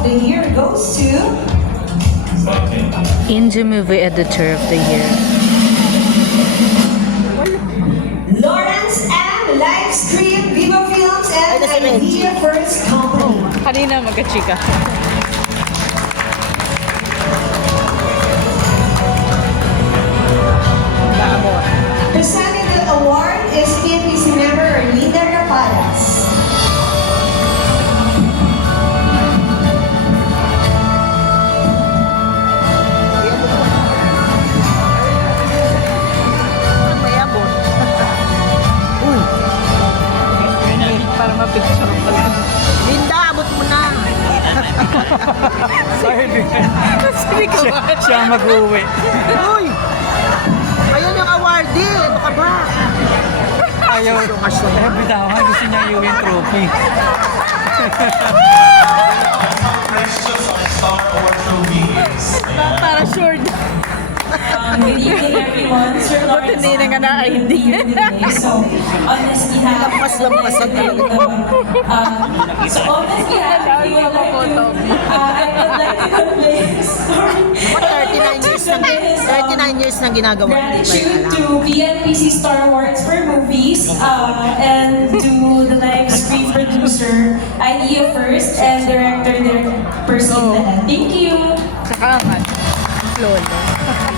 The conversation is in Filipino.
of the Year goes to Indie Movie Editor of the Year. Lawrence M. Livestream, Viva Films, and Idea First Company. Kanina magkachika. Presenting the award is PNPC member Erlinda Rapadas. Para mapicture ko lang. Linda, abot mo na. Sabi ko siya mag-uwi. Uy! Ayun yung awardee. Ano ka ba? Ayaw. Bitawan. Gusto niya iuwi yung trophy. Para sure. Good evening, everyone. Sir Lawrence, hindi na nga na-ID. So, on his behalf, Lampas-lampasan talaga. so on his behalf, I would like to convey a story. 39 years nang ginagawa. Gratitude to PNPC Star Awards for movies and to the live stream producer, Idea First, and director, Percy Lahat. Thank you. Saka ang lolo.